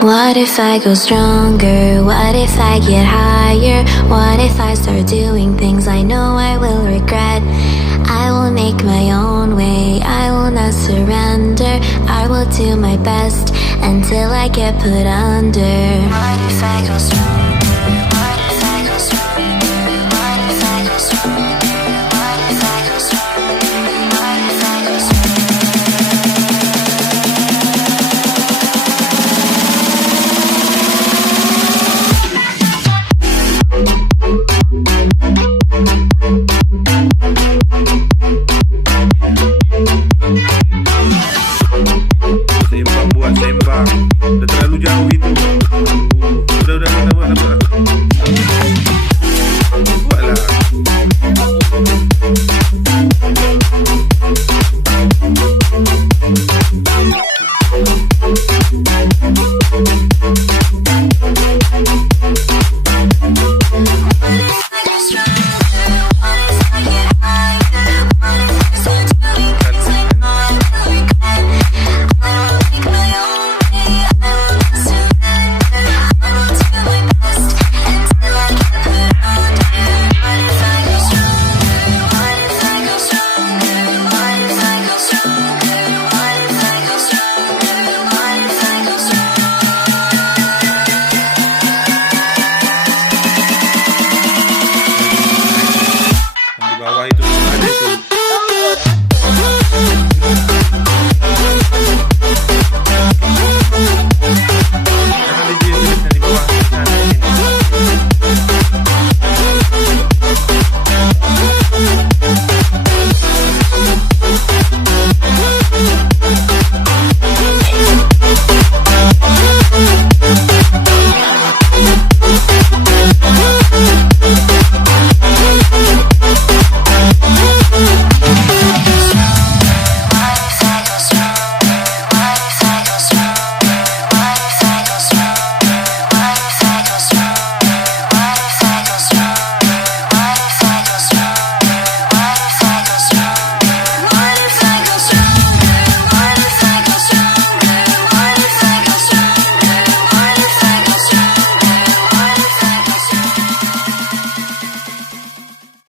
What if I go stronger? What if I get higher? What if I start doing things I know I will regret? I will make my own way, I will not surrender. I will do my best until I get put under. What if I go stronger?